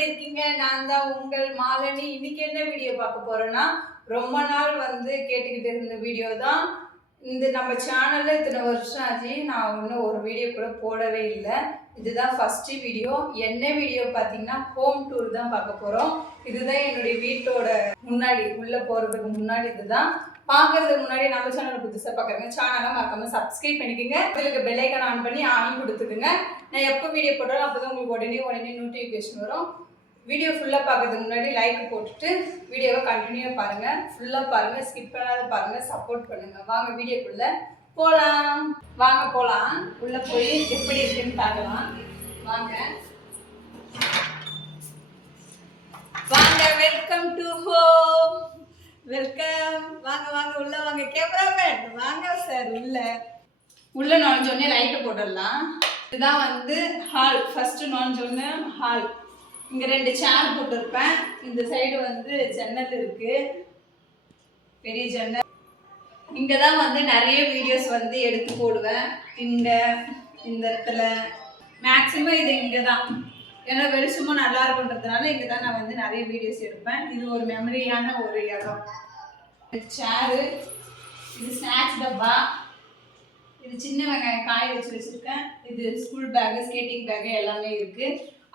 எப்படி இருக்கீங்க? நான் தான் உங்கள் மாலினி. இன்னைக்கு என்ன வீடியோ பார்க்க போறேன்னா, ரொம்ப நாள் வந்து கேட்டுக்கிட்டு இருந்த வீடியோ தான். இந்த நம்ம சேனல்ல இத்தனை வருஷம் ஆச்சு, நான் இன்னும் ஒரு வீடியோ கூட போடவே இல்லை. இதுதான் ஃபர்ஸ்ட் வீடியோ. என்ன வீடியோ பார்த்தீங்கன்னா, ஹோம் டூர் தான் பார்க்க போறோம். இதுதான் என்னுடைய வீட்டோட முன்னாடி, உள்ள போறதுக்கு முன்னாடி இதுதான். பார்க்கறதுக்கு முன்னாடி நம்ம சேனல் புதுசாக பார்க்குறேங்க, சேனலை மறக்காம சப்ஸ்கிரைப் பண்ணிக்கோங்க. உங்களுக்கு பெல் ஐக்கான் ஆன் பண்ணி ஆன் கொடுத்துக்குங்க. நான் எப்போ வீடியோ போட்டாலும் அப்போ தான் உங்களுக்கு உடனே நோட்டிஃபிகேஷன் வரும். வீடியோ ஃபுல்லாக பார்க்கறதுக்கு முன்னாடி லைக் போட்டுட்டு வீடியோவை கண்டினியூவாக பாருங்கள். ஃபுல்லாக பாருங்கள், ஸ்கிப் பண்ணாத பாருங்கள், சப்போர்ட் பண்ணுங்கள். வாங்க வீடியோக்குள்ளே போகலாம். வாங்க போகலாம். உள்ளே போய் எப்படி இருக்குன்னு பார்க்கலாம். வாங்க வாங்க. Welcome to home. வெல்கம். வாங்க வாங்க உள்ள வாங்க. கேமராமேன் வாங்க சார். உள்ள நுழைஞ்சோடனே லைட்டு போட்டுடலாம். இதுதான் வந்து ஹால். First நுழைஞ்சோடனே hall. இங்க 2 சேர் போட்டிருப்பேன். இந்த சைடு வந்து ஜன்னல் இருக்கு, பெரிய ஜன்னல். இங்க தான் வந்து நிறைய வீடியோஸ் வந்து எடுத்து போடுவேன். இந்த இடத்துல மேக்சிமம் இது இங்கே தான், ஏன்னா வெளிச்சமும் நல்லா இருக்குன்றதுனால இங்கே தான் நான் வந்து நிறைய வீடியோஸ் எடுப்பேன். இது ஒரு மெமரியான ஒரு இடம். சேரு, இது ஸ்நாக்ஸ் டப்பா, இது சின்ன வெங்காயம் காய வச்சிருக்கேன். இது ஸ்கூல் பேக்கு, ஸ்கேட்டிங் பேக்கு எல்லாமே இருக்கு.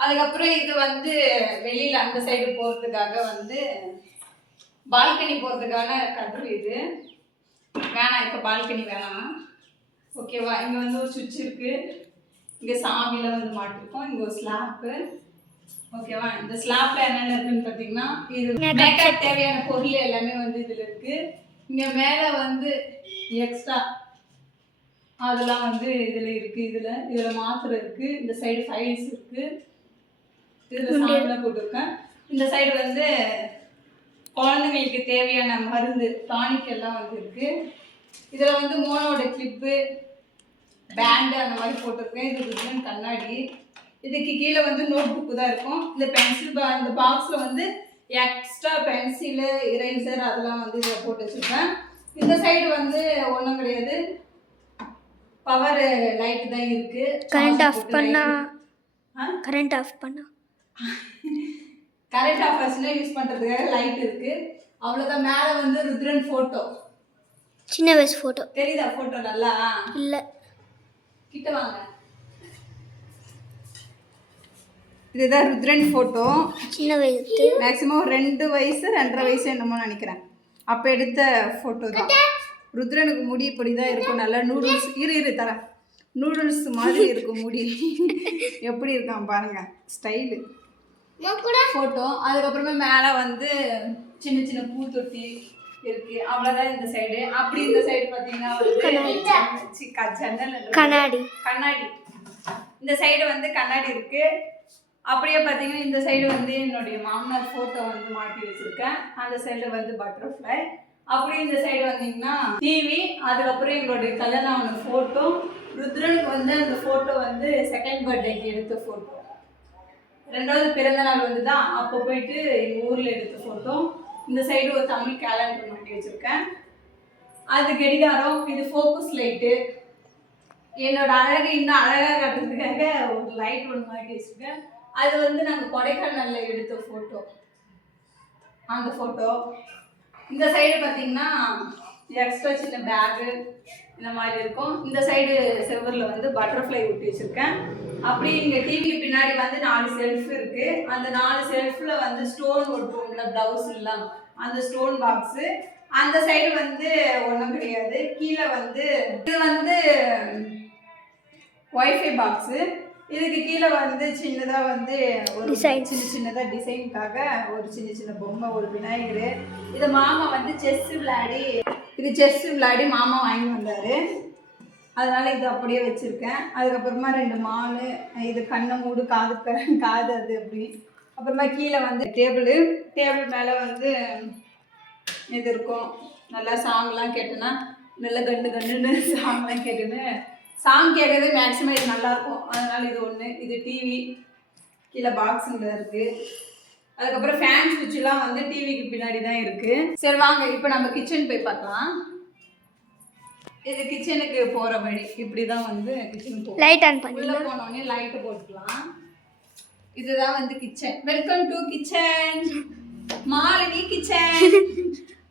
அதுக்கப்புறம் இது வந்து வெளியில் அந்த சைடு போகிறதுக்காக வந்து பால்கனி போகிறதுக்கான கதவு. இது வேணாம், இப்போ பால்கனி வேணாம், ஓகேவா? இங்கே வந்து ஒரு சுவிட்ச் இருக்கு. இங்கே சாமியில் வந்து மாட்டிருக்கோம். இங்கே ஒரு ஸ்லாப்பு, ஓகேவா? இந்த ஸ்லாப்ல என்னென்ன இருக்குன்னு பார்த்தீங்கன்னா, இது மேக்கப் தேவையான பொருள் எல்லாமே வந்து இதில் இருக்கு. இங்கே மேலே வந்து எக்ஸ்ட்ரா அதெல்லாம் வந்து இதில் இருக்கு. இதில் மாத்திரை இருக்கு. இந்த சைடு ஃபைல்ஸ் இருக்கு. இதில் சாமியில் போட்டிருக்கேன். இந்த சைடு வந்து குழந்தைங்களுக்கு தேவையான மருந்து டானிக் எல்லாம் வந்து இருக்கு. இதில் வந்து மோனோட கிளிப்பு, பேண்டு அந்த மாதிரி போட்டிருக்கேன். இது டிசைன் கண்ணாடி. இதுக்கு கீழே வந்து நோட் புக்கு தான் இருக்கும். இந்த பென்சில் இந்த பாக்ஸில் வந்து எக்ஸ்ட்ரா பென்சிலு, இரேசர் அதெல்லாம் வந்து இதில் போட்டு வச்சுருப்பேன். இந்த சைடு வந்து ஒன்றும் கிடையாது, பவர் லைட் தான் இருக்கு. கரண்ட் ஆஃப் பண்ணா கரண்ட் ஆஃப் ஆச்சுன்னா யூஸ் பண்ணுறதுக்காக லைட் இருக்கு, அவ்வளோதான். மேலே வந்து ருத்ரன் ஃபோட்டோ, சின்ன வயசு ஃபோட்டோ. தெரியுதா ஃபோட்டோ? நல்லா இல்லை, கிட்ட வாங்க. இதுதான் ருத்ரன் ஃபோட்டோ. சின்ன வயசு, மேக்ஸிமம் 2 வயசு 2.5 வயசு என்னமோ நினைக்கிறேன். அப்போ எடுத்த ஃபோட்டோ தான். ருத்ரனுக்கு முடி இப்படி தான் இருக்கும். நல்லா நூடுல்ஸ் தர நூடுல்ஸ் மாதிரி இருக்கும் முடி. எப்படி இருக்கான் பாருங்க, ஸ்டைலு ஃபோட்டோ. அதுக்கப்புறமே மேலே வந்து சின்ன சின்ன பூத்தொட்டி இருக்கு, அவ்வளோதான் இந்த சைடு. அப்படி இந்த சைடு பார்த்தீங்கன்னா ஜன்னல், கண்ணாடி. இந்த சைடு வந்து கண்ணாடி இருக்கு. அப்படியே பார்த்தீங்கன்னா இந்த சைடு வந்து என்னுடைய மாமனார் ஃபோட்டோ வந்து மாட்டி வச்சிருக்கேன். அந்த சைடு வந்து பட்டர்ஃப்ளை. அப்படி இந்த சைடு வந்தீங்கன்னா டிவி. அதுக்கப்புறம் எங்களுடைய கல்யாணம் ஆன ஃபோட்டோ. ருத்ரனுக்கு வந்து அந்த ஃபோட்டோ வந்து 2nd பர்த்டேக்கு எடுத்த ஃபோட்டோ. 2வது பிறந்த நாள் வந்து தான் அப்போ போயிட்டு எங்கள் ஊரில் எடுத்த ஃபோட்டோ. இந்த சைடு ஒரு தமிழ் கேலண்டர் மாட்டி வச்சுருக்கேன். அது கடிகாரம். இது ஃபோக்கஸ் லைட்டு. என்னோட அழகு இன்னும் அழகாக காட்டுறதுக்காக ஒரு லைட் ஒன்று மாட்டி வச்சுருக்கேன். அது வந்து நாங்கள் கொடைக்கானலில் எடுத்த ஃபோட்டோ, அந்த ஃபோட்டோ. இந்த சைடு பார்த்தீங்கன்னா எக்ஸ்ட்ரா சின்ன பேகு இந்த மாதிரி இருக்கும். இந்த சைடு செவரில் வந்து பட்டர்ஃப்ளை ஒட்டி வச்சுருக்கேன். அப்படி இங்கே டிவிக்கு பின்னாடி வந்து 4 செல்ஃப் இருக்குது. அந்த 4 செல்ஃபில் வந்து ஸ்டோன் ஒட்டுவோம்ல, ப்ளவுஸ் எல்லாம், அந்த ஸ்டோன் பாக்ஸு. அந்த சைடு வந்து ஒன்றும் கிடையாது. கீழே வந்து இது வந்து ஒய்ஃபை பாக்ஸு. இதுக்கு கீழே வந்து சின்னதாக வந்து ஒரு சின்னதாக டிசைனுக்காக ஒரு சின்ன பொம்மை, ஒரு விநாயகர். இதை மாமா வந்து செஸ் விளையாடி மாமா வாங்கி வந்தார். அதனால் இது அப்படியே வச்சுருக்கேன். அதுக்கப்புறமா 2 மான். இது கண்ணை மூடு, காது அது அப்படி. அப்புறமா கீழே வந்து டேபிள் மேலே வந்து இது இருக்கும். நல்லா சாங்லாம் கேட்டேன்னா நல்லா கண்டுன்னு சாங்லாம் கேட்டுன்னு சாங் கேட்கறது மேக்ஸிமம் இது நல்லாயிருக்கும். அதனால் இது ஒன்று. இது டிவி. கீழே பாக்ஸுங்க இருக்குது. அதுக்கப்புறம் ஃபேன் சுவிட்செலாம் வந்து டிவிக்கு பின்னாடி தான் இருக்குது. சரி வாங்க, இப்போ நம்ம கிச்சன் போய் பார்க்கலாம். இது கிச்சனுக்கு போகிற வழி. இப்படி தான் வந்து கிச்சன் போகும். லைட் ஆன் பண்ணி உள்ளே போனோடனே லைட்டு போட்டுக்கலாம். இதுதான் வந்து kitchen. Welcome to kitchen, Malini kitchen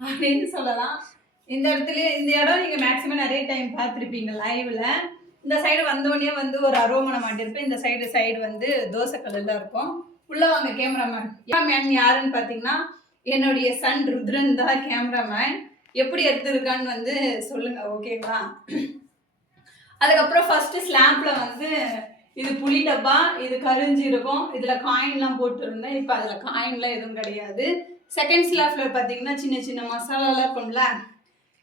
அப்படின்னு சொல்லலாம். இந்த இடத்துல இந்த இடம் நீங்க மேக்ஸிமம் நிறைய டைம் பார்த்துருப்பீங்க லைவ்ல. இந்த சைடு வந்தோடனே வந்து ஒரு அரோமனை மாட்டிருப்பேன். இந்த சைடு வந்து தோசை கல்லுல இருக்கும். உள்ள வாங்க கேமராமேன் யாருன்னு பார்த்தீங்கன்னா என்னுடைய சன் ருத்ரன் தான் கேமராமேன். எப்படி எடுத்துருக்கான்னு வந்து சொல்லுங்க, ஓகேங்களா? அதுக்கப்புறம் ஃபர்ஸ்ட் ஸ்லாப்ல வந்து இது புளி டப்பா, இது கரிஞ்சீரகம், இதுல காயின்லாம் போட்டுருந்தேன். இப்போ அதுல காயின்லாம் எதுவும் கிடையாது. செகண்ட் ஸ்லாப்ல பார்த்தீங்கன்னா சின்ன சின்ன மசாலாலாம் இருக்கும்ல,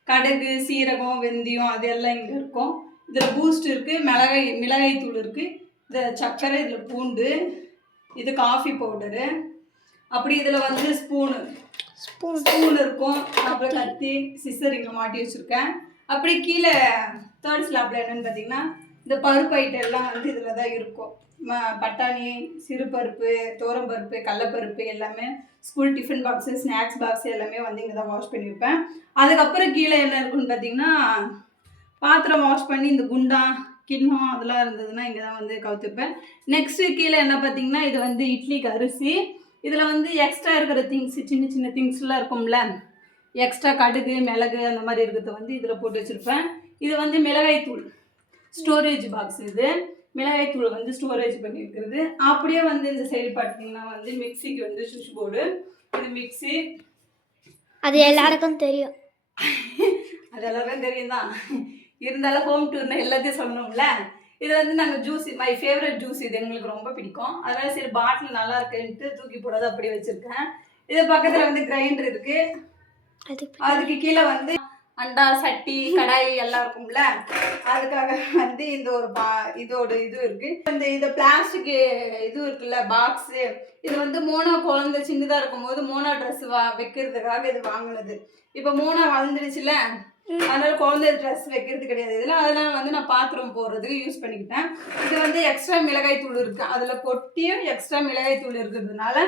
கடுகு, சீரகம், வெந்தயம், அது எல்லாம் இங்கே இருக்கும். இதில் பூஸ்ட் இருக்குது, மிளகாய் தூள் இருக்குது, இது சர்க்கரை, இதில் பூண்டு, இது காஃபி பவுடரு, அப்படி இதில் வந்து ஸ்பூன் இருக்கும். அப்புறம் கத்தி, சிசர் இங்கே மாட்டி வச்சுருக்கேன். அப்படி கீழே தேர்ட் ஸ்லாப்ல என்னென்னு பார்த்தீங்கன்னா இந்த பருப்பு ஐட்டம் எல்லாம் வந்து இதில் தான் இருக்கும். பட்டாணி, சிறுபருப்பு, தோரம்பருப்பு, கடலப்பருப்பு எல்லாமே, school tiffin box, snacks box எல்லாமே வந்து இங்கே தான் வாஷ் பண்ணியிருப்பேன். அதுக்கப்புறம் கீழே என்ன இருக்குன்னு பார்த்தீங்கன்னா பாத்திரம் வாஷ் பண்ணி இந்த குண்டா, கிண்ணம் அதெல்லாம் இருந்ததுன்னா இங்கே தான் வந்து கவுத்துப்பேன். நெக்ஸ்ட்டு கீழே என்ன பார்த்தீங்கன்னா இது வந்து இட்லிக்கு அரிசி. இதில் வந்து எக்ஸ்ட்ரா இருக்கிற திங்ஸ், சின்ன சின்ன திங்ஸ்லாம் இருக்கும்ல, எக்ஸ்ட்ரா கடுகு, மிளகு அந்த மாதிரி இருக்கிறத வந்து இதில் போட்டு வச்சுருப்பேன். இது வந்து மிளகாய்த்தூள் ஸ்டோரேஜ் பாக்ஸ். இது மிளகாய்த்தூள் வந்து ஸ்டோரேஜ் பண்ணியிருக்கிறது. அப்படியே வந்து இந்த சைடு பார்த்தீங்கன்னா வந்து மிக்சிக்கு வந்து சுவிட்ச் போர்டு, இது மிக்சி. அது எல்லாருக்கும் தெரியும். அது எல்லாருக்கும் தெரியும் தான், இருந்தாலும் ஹோம் டூர்னா எல்லாத்தையும் சொல்லணும்ல. இது வந்து நாங்கள் ஜூஸ், மை ஃபேவரட் ஜூஸ், இது எங்களுக்கு ரொம்ப பிடிக்கும். அதனால சரி பாட்டில் நல்லா இருக்குன்ட்டு தூக்கி போடாத அப்படியே வச்சுருக்கேன். இது பக்கத்தில் வந்து கிரைண்டர் இருக்குது. அதுக்கு கீழே வந்து அண்டா, சட்டி, கடாய் எல்லாம் இருக்கும்ல, அதுக்காக வந்து இந்த ஒரு இதோட இது இருக்குது. இந்த பிளாஸ்டிக் இது இருக்குல்ல பாக்ஸு, இது வந்து மோனா குழந்தை சின்னதாக இருக்கும்போது மோனா ட்ரெஸ் வைக்கிறதுக்காக இது வாங்கினது. இப்போ மோனா வளர்ந்துடுச்சுல, அதனால குழந்தை ட்ரெஸ் வைக்கிறது கிடையாது இதில். அதெல்லாம் வந்து நான் பாத்திரம் போடுறதுக்கு யூஸ் பண்ணிக்கிட்டேன். இது வந்து எக்ஸ்ட்ரா மிளகாய் தூள் இருக்குது, அதில் கொட்டியும் எக்ஸ்ட்ரா மிளகாய் தூள் இருக்கிறதுனால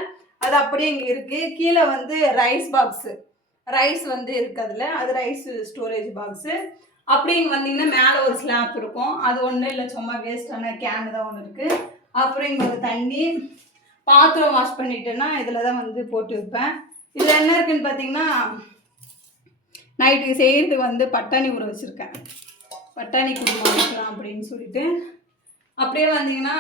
அது அப்படியே இங்கே இருக்குது. கீழே வந்து ரைஸ் பாக்ஸு, ரைஸ் வந்து இருக்குது அதில், அது ரைஸ் ஸ்டோரேஜ் பாக்ஸு. அப்படி இங்கே வந்தீங்கன்னா மேலே ஒரு ஸ்லாப் இருக்கும், அது ஒன்றும் இல்லை, சும்மா வேஸ்டான கேனு தான் ஒன்று இருக்குது. அப்புறம் இங்கே ஒரு தண்ணி, பாத்திரம் வாஷ் பண்ணிட்டேன்னா இதில் தான் வந்து போட்டு வைப்பேன். இதில் என்ன இருக்குதுன்னு பார்த்தீங்கன்னா நைட்டுக்கு செய்கிறதுக்கு வந்து பட்டாணி ஊற வச்சுருக்கேன். பட்டாணி குருமா வைக்கலாம் அப்படின்னு சொல்லிட்டு. அப்படியே வந்தீங்கன்னா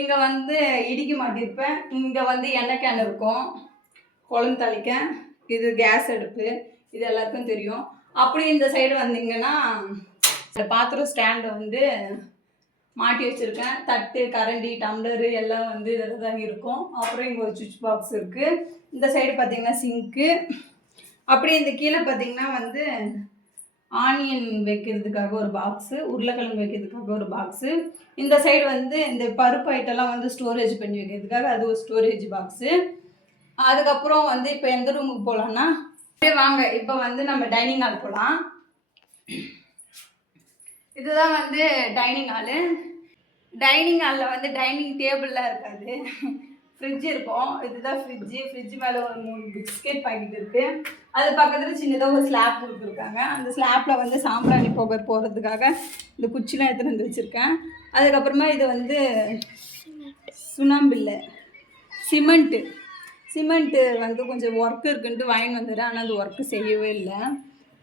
இங்கே வந்து இடிக்க மாட்டிருப்பேன். இங்கே வந்து எண்ணெய் கேன் இருக்கும், குழம்பு தாளிக்க. இது கேஸ் அடுப்பு, இது எல்லாருக்கும் தெரியும். அப்படி இந்த சைடு வந்தீங்கன்னா இந்த பாத்திரம் ஸ்டாண்டை வந்து மாட்டி வச்சுருக்கேன். தட்டு, கரண்டி, டம்ளரு எல்லாம் வந்து இதில் தான் இருக்கும். அப்புறம் இங்கே ஒரு சுவிட்ச் பாக்ஸ் இருக்குது. இந்த சைடு பார்த்தீங்கன்னா சிங்க்கு. அப்படியே இந்த கீழே பார்த்தீங்கன்னா வந்து ஆனியன் வைக்கிறதுக்காக ஒரு பாக்ஸு, உருளைக்கிழங்கு வைக்கிறதுக்காக ஒரு பாக்ஸு. இந்த சைடு வந்து இந்த பருப்பு ஐட்டம்லாம் வந்து ஸ்டோரேஜ் பண்ணி வைக்கிறதுக்காக அது ஒரு ஸ்டோரேஜ் பாக்ஸு. அதுக்கப்புறம் வந்து இப்போ எந்த ரூமுக்கு போகலான்னா வாங்க, இப்போ வந்து நம்ம டைனிங் ஹால் போகலாம். இதுதான் வந்து டைனிங் ஹாலு. டைனிங் ஹாலில் வந்து டைனிங் டேபிள்லாம் இருக்காது, ஃப்ரிட்ஜ் இருக்கும். இதுதான் ஃப்ரிட்ஜ் மேலே ஒரு 3 பிஸ்கெட் பாக்கெட் இருக்குது. அது பக்கத்தில் சின்னதாக ஒரு ஸ்லாப் கொடுத்துருக்காங்க. அந்த ஸ்லாப்பில் வந்து சாம்பிராணி புகை போகிறதுக்காக இந்த குச்சிலாம் எடுத்துகிட்டு வந்து வச்சுருக்கேன். அதுக்கப்புறமா இது வந்து சுண்ணாம்பில்லை, சிமெண்ட்டு வந்து கொஞ்சம் ஒர்க் இருக்குன்ட்டு வாங்கி வந்துடுறேன், ஆனால் அந்த ஒர்க்கு செய்யவே இல்லை.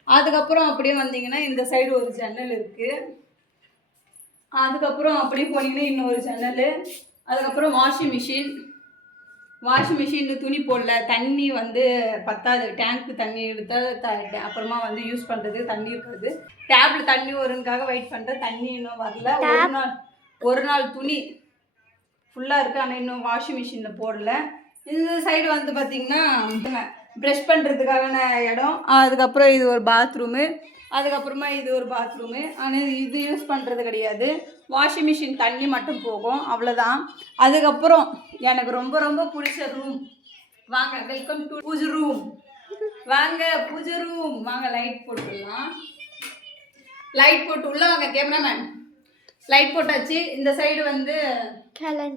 அதுக்கப்புறம் அப்படியே வந்தீங்கன்னா இந்த சைடு ஒரு ஜன்னல் இருக்குது. அதுக்கப்புறம் அப்படியே போனீங்கன்னா இன்னொரு ஜன்னல். அதுக்கப்புறம் வாஷிங் மிஷின் துணி போடல, தண்ணி வந்து பத்தாது, டேங்க்கு தண்ணி எடுத்தால் அப்புறமா வந்து யூஸ் பண்ணுறதுக்கு தண்ணி இருக்காது. டேப்பில் தண்ணி வரும்னுக்காக வெயிட் பண்ணுறேன், தண்ணி இன்னும் வரல. ஒரு நாள் துணி ஃபுல்லாக இருக்குது, ஆனால் இன்னும் வாஷிங் மிஷினில் போடல. இந்த சைடு வந்து பார்த்திங்கன்னா ப்ரஷ் பண்ணுறதுக்கான இடம். அதுக்கப்புறம் இது ஒரு பாத்ரூமு, அதுக்கப்புறமா இது ஒரு பாத்ரூமு. ஆனால் இது யூஸ் பண்ணுறது கிடையாது, வாஷிங் மிஷின் தண்ணி மட்டும் போகும், அவ்வளோதான். அதுக்கப்புறம் எனக்கு ரொம்ப ரொம்ப பிடிச்ச ரூம், வாங்க வெல்கம் டு பூஜை ரூம். வாங்க பூஜை ரூம், வாங்க லைட் போட்டுடலாம். லைட் போட்டு உள்ள வாங்க கேமராமேன். லைட் போட்டாச்சு. இந்த சைடு வந்து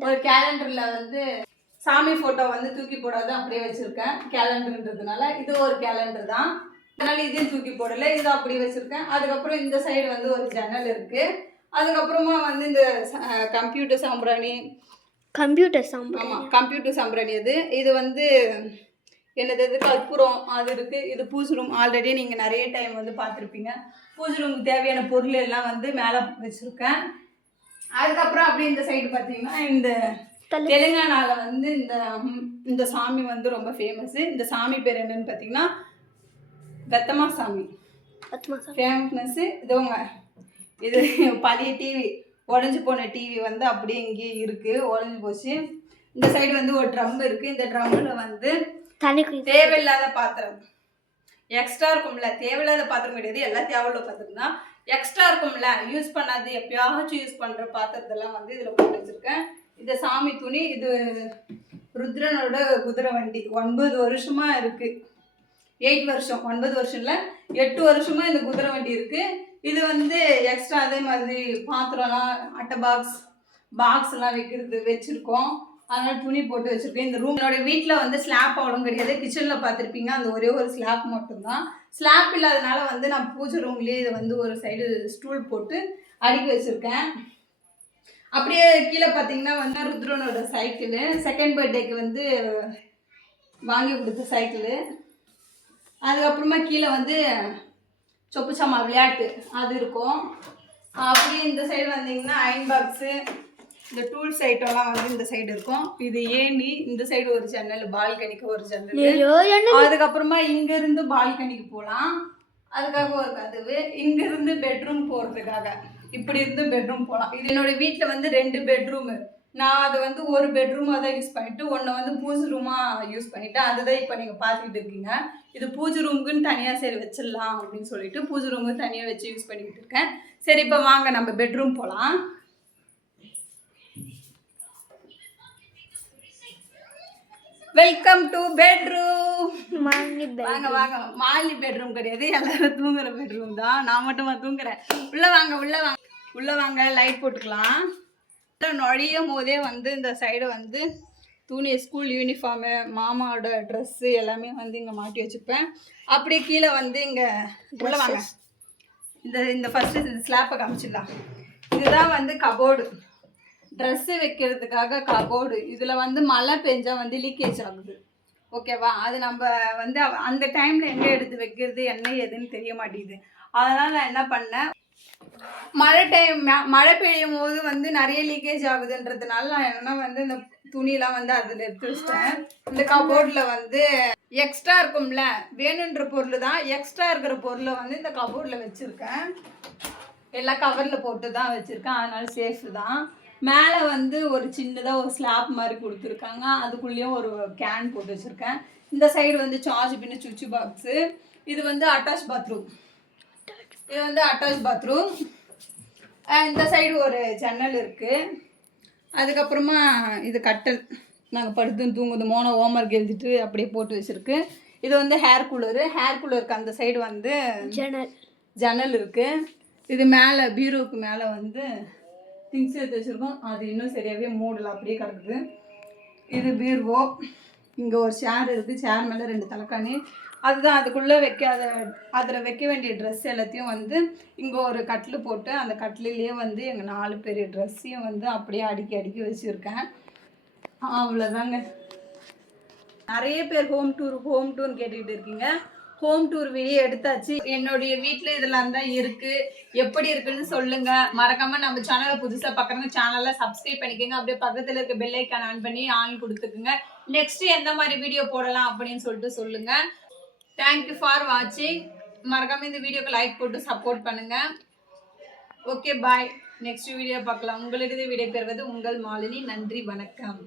ஒரு கேலண்டரில் வந்து சாமி ஃபோட்டோ வந்து தூக்கி போடாத அப்படியே வச்சுருக்கேன், கேலண்டர்ன்றதுனால. இது ஒரு கேலண்டர் தான், அதனால இதையும் தூக்கி போடலை, இதை அப்படியே வச்சுருக்கேன். அதுக்கப்புறம் இந்த சைடு வந்து ஒரு ஜன்னல் இருக்குது. அதுக்கப்புறமா வந்து இந்த கம்ப்யூட்டர் சாம்பிராணி, கம்ப்யூட்டர் சாம்பிள். ஆமாம், கம்ப்யூட்டர் சாம்பிராணி அது. இது வந்து என்னது இது கற்பூரம் அது இருக்குது. இது பூஜை ரூம். ஆல்ரெடி நீங்கள் நிறைய டைம் வந்து பார்த்துருப்பீங்க. பூஜை ரூமுக்கு தேவையான பொருள் எல்லாம் வந்து மேலே வச்சுருக்கேன். அதுக்கப்புறம் அப்படியே இந்த சைடு பார்த்தீங்கன்னா இந்த தெலுங்கானாவில் வந்து இந்த சாமி வந்து ரொம்ப ஃபேமஸ்ஸு. இந்த சாமி பேர் என்னன்னு பார்த்தீங்கன்னா கத்தமா சாமி ஃபேமஸ்ஸு. இதுவங்க இது பழைய டிவி, உடஞ்சி போன டிவி வந்து அப்படியே இங்கேயே இருக்குது, உடஞ்சி போச்சு. இந்த சைடு வந்து ஒரு ட்ரம் இருக்குது. இந்த ட்ரம்மில் வந்து தேவையில்லாத பாத்திரம் எக்ஸ்ட்ரா இருக்கும்ல, தேவையில்லாத பாத்திரம் கிடையாது, எல்லாம் தேவையில்ல பாத்திரம் தான். எக்ஸ்ட்ரா இருக்கும்ல, யூஸ் பண்ணாது எப்பயாச்சும் யூஸ் பண்ணுற பாத்திரத்தெல்லாம் வந்து இதில் போட்டு வச்சுருக்கேன். இந்த சாமி துணி, இது ருத்ரனோட குதிரை வண்டி 9 வருஷமாக இருக்குது. 8 வருஷம், 9 வருஷம் இல்லை 8 வருஷமாக இந்த குதிரை வண்டி இருக்குது. இது வந்து எக்ஸ்ட்ரா அதே மாதிரி பாத்திரம்லாம் அட்டை பாக்ஸ்லாம் வச்சுருக்கோம். அதனால் துணி போட்டு வச்சுருக்கேன். இந்த ரூம் என்னோடய வீட்டில் வந்து ஸ்லாப் அவ்வளோ கிடையாது. கிச்சனில் பார்த்துருப்பீங்க, அந்த ஒரே ஒரு ஸ்லாப் மட்டும்தான். ஸ்லாப் இல்லாதனால வந்து நான் பூஜை ரூம்லேயே இதை வந்து ஒரு சைடு ஸ்டூல் போட்டு அடுக்கி வச்சுருக்கேன். அப்படியே கீழே பார்த்தீங்கன்னா வந்து ருத்ரனோட சைக்கிளு, செகண்ட் பர்த்டேக்கு வந்து வாங்கி கொடுத்த சைக்கிளு. அதுக்கப்புறமா கீழே வந்து சொப்பு சாமா விளையாட்டு அது இருக்கும். அப்படியே இந்த சைடு வந்தீங்கன்னா அயன் பாக்ஸு, இந்த டூல்ஸ் ஐட்டம்லாம் வந்து இந்த சைடு இருக்கும். இது ஏணி, இந்த சைடு ஒரு ஜன்னல், பால்கனிக்கு ஒரு ஜன்னல். அதுக்கப்புறமா இங்கேருந்து பால்கனிக்கு போகலாம், அதுக்காக ஒரு கதவு. இங்கேருந்து பெட்ரூம் போகிறதுக்காக இப்படி இருந்து பெட்ரூம் போகலாம். இது என்னோட வீட்டில் வந்து 2 பெட்ரூமு. நான் அதை வந்து ஒரு பெட்ரூமாக தான் யூஸ் பண்ணிவிட்டு ஒன்றை வந்து பூஜை ரூமாக யூஸ் பண்ணிவிட்டேன். அதுதான் இப்போ நீங்கள் பார்த்துக்கிட்டு இருக்கீங்க. இது பூஜை ரூமுக்குன்னு தனியாக சரி வச்சிடலாம் அப்படின்னு சொல்லிட்டு பூஜை ரூமுக்கு தனியாக வச்சு யூஸ் பண்ணிக்கிட்டு இருக்கேன். சரி, இப்போ வாங்க நம்ம பெட்ரூம் போகலாம். Welcome to bedroom. வாங்க வாங்க. மாலி பெட்ரூம் கிடையாது, எல்லாரும் தூங்குற பெட்ரூம் தான். நான் மட்டுமா தூங்குறேன்? உள்ளே வாங்க உள்ளே வாங்க. லைட் போட்டுக்கலாம். நுழையும் போதே வந்து இந்த சைடு வந்து துணி, ஸ்கூல் யூனிஃபார்மு, மாமாவோட ட்ரெஸ்ஸு எல்லாமே வந்து இங்கே மாட்டி வச்சுப்பேன். அப்படியே கீழே வந்து இங்கே உள்ளே வாங்க. இந்த ஃபஸ்ட்டு இந்த ஸ்லாப்பை காமிச்சிடலாம். இதுதான் வந்து கபோர்டு, ட்ரெஸ்ஸு வைக்கிறதுக்காக கபோர்டு. இதில் வந்து மழை பெஞ்சால் வந்து லீக்கேஜ் ஆகுது, ஓகேவா? அது நம்ம வந்து அந்த டைமில் எங்கே எடுத்து வைக்கிறது என்ன ஏதுன்னு தெரிய மாட்டேங்குது. அதனால் நான் என்ன பண்ணேன், மழை பெய்யும் போது வந்து நிறைய லீக்கேஜ் ஆகுதுன்றதுனால நான் என்ன வந்து இந்த துணியெலாம் வந்து அதில் எடுத்து வச்சிட்டேன். இந்த கபோர்டில் வந்து எக்ஸ்ட்ரா இருக்கும்ல, வேணுன்ற பொருள் தான், எக்ஸ்ட்ரா இருக்கிற பொருளை வந்து இந்த கபோர்டில் வச்சுருக்கேன். எல்லாம் கவரில் போட்டு தான் வச்சுருக்கேன், அதனால சேஃபு தான். மேலே வந்து ஒரு சின்னதாக ஒரு ஸ்லாப் மாதிரி கொடுத்துருக்காங்க, அதுக்குள்ளேயும் ஒரு கேன் போட்டு வச்சுருக்கேன். இந்த சைடு வந்து சார்ஜ் பின்னு சுவிட்ச் பாக்ஸு. இது வந்து அட்டாச் பாத்ரூம். இந்த சைடு ஒரு ஜன்னல் இருக்குது. அதுக்கப்புறமா இது கட்டல், நாங்கள் படுத்து தூங்குது. மோனோ ஹோம்ஒர்க் எழுதிட்டு அப்படியே போட்டு வச்சுருக்கு. இது வந்து ஹேர் கூலருக்கு அந்த சைடு வந்து ஜன்னல் இருக்குது. இது மேலே பீரோவுக்கு மேலே வந்து திங்ஸ் எடுத்து வச்சுருக்கோம். அது இன்னும் சரியாகவே மூடல, அப்படியே கிடக்குது. இது பீர்வோ. இங்கே ஒரு சேர் இருக்குது, சேர் மேலே 2 தலைக்காணி. அதுதான் அதுக்குள்ளே அதில் வைக்க வேண்டிய ட்ரெஸ் எல்லாத்தையும் வந்து இங்கே ஒரு கட்டில் போட்டு அந்த கட்டிலே வந்து எங்கள் 4 பேர் ட்ரெஸ்ஸையும் வந்து அப்படியே அடுக்கி வச்சுருக்கேன். அவ்வளோதாங்க. நிறைய பேர் ஹோம் டூர்னு கேட்டுக்கிட்டு இருக்கீங்க. ஹோம் டூர் வீடியோ எடுத்தாச்சு. என்னுடைய வீட்டில் இதெல்லாம் தான் இருக்குது. எப்படி இருக்குன்னு சொல்லுங்கள். மறக்காமல் நம்ம சேனலை புதுசாக பார்க்குறவங்க சேனலை சப்ஸ்கிரைப் பண்ணிக்கோங்க. அப்படியே பக்கத்தில் இருக்க பெல் ஐக்கான் ஆன் பண்ணி ஆன் கொடுத்துக்குங்க. நெக்ஸ்ட்டு எந்த மாதிரி வீடியோ போடலாம் அப்படின்னு சொல்லிட்டு சொல்லுங்கள். தேங்க்யூ ஃபார் வாட்சிங். மறக்காமல் இந்த வீடியோக்கு லைக் போட்டு சப்போர்ட் பண்ணுங்கள். ஓகே, பாய். நெக்ஸ்ட் வீடியோ பார்க்கலாம். உங்களிடம் விடைபெறுவது உங்கள் மாலினி. நன்றி, வணக்கம்.